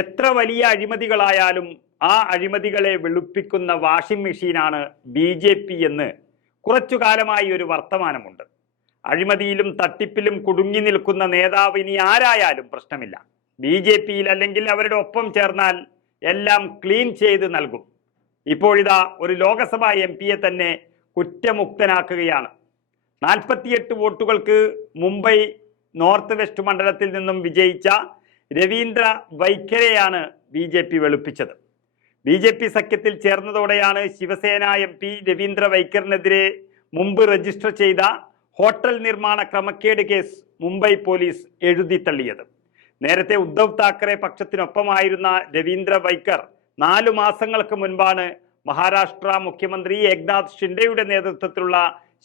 എത്ര വലിയ അഴിമതികളായാലും ആ അഴിമതികളെ വെളുപ്പിക്കുന്ന വാഷിംഗ് മെഷീനാണ് ബി ജെ പി എന്ന് കുറച്ചു കാലമായി ഒരു വർത്തമാനമുണ്ട്. അഴിമതിയിലും തട്ടിപ്പിലും കുടുങ്ങി നിൽക്കുന്ന നേതാവ് ഇനി ആരായാലും പ്രശ്നമില്ല. ബി ജെ പിയിൽ അല്ലെങ്കിൽ അവരുടെ ഒപ്പം ചേർന്നാൽ എല്ലാം ക്ലീൻ ചെയ്ത് നൽകും. ഇപ്പോഴിതാ ഒരു ലോകസഭാ എം പിയെ തന്നെ കുറ്റമുക്തനാക്കുകയാണ്. നാൽപ്പത്തിയെട്ട് വോട്ടുകൾക്ക് മുംബൈ നോർത്ത് വെസ്റ്റ് മണ്ഡലത്തിൽ നിന്നും വിജയിച്ച രവീന്ദ്ര വൈഖരെയാണ് ബി ജെ പി വെളുപ്പിച്ചത്. ബി ജെ പി സഖ്യത്തിൽ ചേർന്നതോടെയാണ് ശിവസേന എം പി രവീന്ദ്ര വൈക്കറിനെതിരെ മുമ്പ് രജിസ്റ്റർ ചെയ്ത ഹോട്ടൽ നിർമ്മാണ ക്രമക്കേട് കേസ് മുംബൈ പോലീസ് എഴുതി തള്ളിയത്. നേരത്തെ ഉദ്ധവ് താക്കറെ പക്ഷത്തിനൊപ്പമായിരുന്ന രവീന്ദ്ര വൈക്കർ നാലു മാസങ്ങൾക്ക് മുൻപാണ് മഹാരാഷ്ട്ര മുഖ്യമന്ത്രി ഏക്നാഥ് ഷിൻഡെയുടെ നേതൃത്വത്തിലുള്ള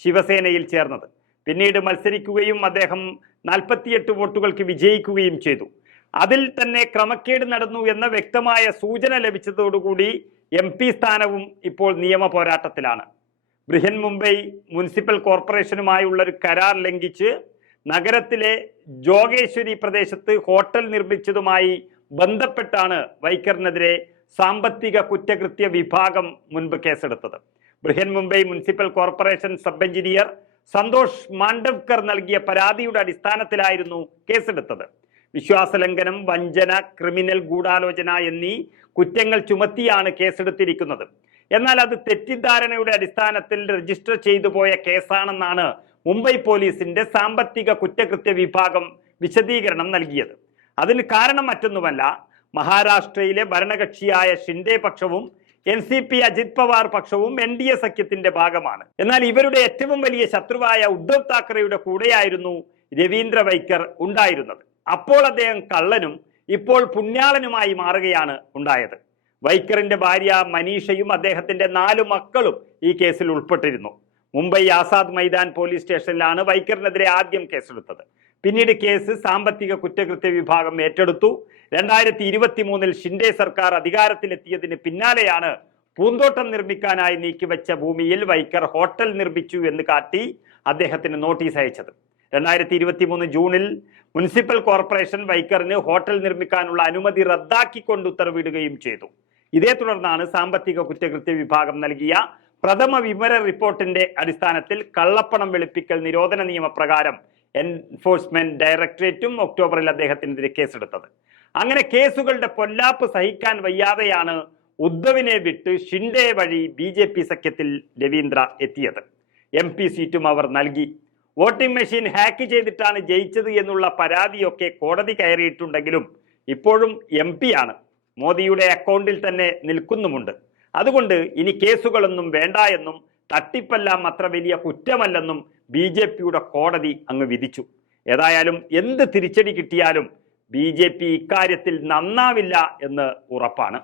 ശിവസേനയിൽ ചേർന്നത്. പിന്നീട് മത്സരിക്കുകയും അദ്ദേഹം നാൽപ്പത്തിയെട്ട് വോട്ടുകൾക്ക് വിജയിക്കുകയും ചെയ്തു. അതിൽ തന്നെ ക്രമക്കേട് നടന്നു എന്ന വ്യക്തമായ സൂചന ലഭിച്ചതോടുകൂടി എം പി സ്ഥാനവും ഇപ്പോൾ നിയമ പോരാട്ടത്തിലാണ്. ബൃഹൻ മുംബൈ മുനിസിപ്പൽ കോർപ്പറേഷനുമായുള്ള ഒരു കരാർ ലംഘിച്ച് നഗരത്തിലെ ജോഗേശ്വരി പ്രദേശത്ത് ഹോട്ടൽ നിർമ്മിച്ചതുമായി ബന്ധപ്പെട്ടാണ് വൈക്കറിനെതിരെ സാമ്പത്തിക കുറ്റകൃത്യ വിഭാഗം മുൻപ് കേസെടുത്തത്. Brihan Mumbai municipal corporation sub engineer Santosh Mandavkar നൽകിയ പരാതിയുടെ അടിസ്ഥാനത്തിലായിരുന്നു കേസെടുത്തത്. വിശ്വാസലംഘനം വഞ്ചന ക്രിമിനൽ ഗൂഢാലോചന എന്നീ കുറ്റങ്ങൾ ചുമത്തിയാണ് കേസെടുത്തിരിക്കുന്നത്. എന്നാൽ അത് തെറ്റിദ്ധാരണയുടെ അടിസ്ഥാനത്തിൽ രജിസ്റ്റർ ചെയ്തു പോയ കേസാണെന്നാണ് മുംബൈ പോലീസിന്റെ സാമ്പത്തിക കുറ്റകൃത്യ വിഭാഗം വിശദീകരണം നൽകിയത്. അതിന് കാരണം മറ്റൊന്നുമല്ല. മഹാരാഷ്ട്രയിലെ ഭരണകക്ഷിയായ Shinde പക്ഷവും N C P Ajit Pawar പക്ഷവും N D A സഖ്യത്തിന്റെ ഭാഗമാണ്. എന്നാൽ ഇവരുടെ ഏറ്റവും വലിയ ശത്രുവായ ഉദ്ധവ് താക്കറെയുടെ കൂടെയായിരുന്നു രവീന്ദ്ര വൈക്കർ ഉണ്ടായിരുന്നത്. അപ്പോൾ അദ്ദേഹം കള്ളനും ഇപ്പോൾ പുണ്യാളനുമായി മാറുകയാണ് ഉണ്ടായത്. വൈക്കറിന്റെ ഭാര്യ മനീഷയും അദ്ദേഹത്തിന്റെ നാലു മക്കളും ഈ കേസിൽ ഉൾപ്പെട്ടിരുന്നു. മുംബൈ ആസാദ് മൈതാൻ പോലീസ് സ്റ്റേഷനിലാണ് വൈക്കറിനെതിരെ ആദ്യം കേസെടുത്തത്. പിന്നീട് കേസ് സാമ്പത്തിക കുറ്റകൃത്യ വിഭാഗം ഏറ്റെടുത്തു. രണ്ടായിരത്തി ഇരുപത്തി മൂന്നിൽ ഷിൻഡെ സർക്കാർ അധികാരത്തിലെത്തിയതിന് പിന്നാലെയാണ് പൂന്തോട്ടം നിർമ്മിക്കാനായി നീക്കിവെച്ച ഭൂമിയിൽ വൈക്കർ ഹോട്ടൽ നിർമ്മിച്ചു എന്ന് കാട്ടി അദ്ദേഹത്തിന് നോട്ടീസ് അയച്ചത്. രണ്ടായിരത്തി ഇരുപത്തി മൂന്ന് ജൂണിൽ മുനിസിപ്പൽ കോർപ്പറേഷൻ വൈക്കറിന് ഹോട്ടൽ നിർമ്മിക്കാനുള്ള അനുമതി റദ്ദാക്കിക്കൊണ്ട് ഉത്തരവിടുകയും ചെയ്തു. ഇതേ തുടർന്നാണ് സാമ്പത്തിക കുറ്റകൃത്യ വിഭാഗം നൽകിയ പ്രഥമ വിവര റിപ്പോർട്ടിന്റെ അടിസ്ഥാനത്തിൽ കള്ളപ്പണം വെളുപ്പിക്കൽ നിരോധന നിയമപ്രകാരം എൻഫോഴ്സ്മെന്റ് ഡയറക്ടറേറ്റും ഒക്ടോബറിൽ അദ്ദേഹത്തിനെതിരെ കേസെടുത്തത്. അങ്ങനെ കേസുകളുടെ പൊല്ലാപ്പ് സഹിക്കാൻ വയ്യാതെയാണ് ഉദ്ധവിനെ വിട്ട് ഷിൻഡെ വഴി ബി സഖ്യത്തിൽ രവീന്ദ്ര എത്തിയത്. എം സീറ്റും അവർ നൽകി. വോട്ടിംഗ് മെഷീൻ ഹാക്ക് ചെയ്തിട്ടാണ് ജയിച്ചത് എന്നുള്ള പരാതിയൊക്കെ കോടതി കയറിയിട്ടുണ്ടെങ്കിലും ഇപ്പോഴും എം ആണ്. മോദിയുടെ അക്കൗണ്ടിൽ തന്നെ നിൽക്കുന്നുമുണ്ട്. അതുകൊണ്ട് ഇനി കേസുകളൊന്നും വേണ്ട എന്നും തട്ടിപ്പെല്ലാം അത്ര വലിയ കുറ്റമല്ലെന്നും ബി ജെ പിയുടെ കോടതി അങ്ങ് വിധിച്ചു. ഏതായാലും എന്ത് തിരിച്ചടി കിട്ടിയാലും ബി ജെ പി ഇക്കാര്യത്തിൽ നന്നാവില്ല എന്ന് ഉറപ്പാണ്.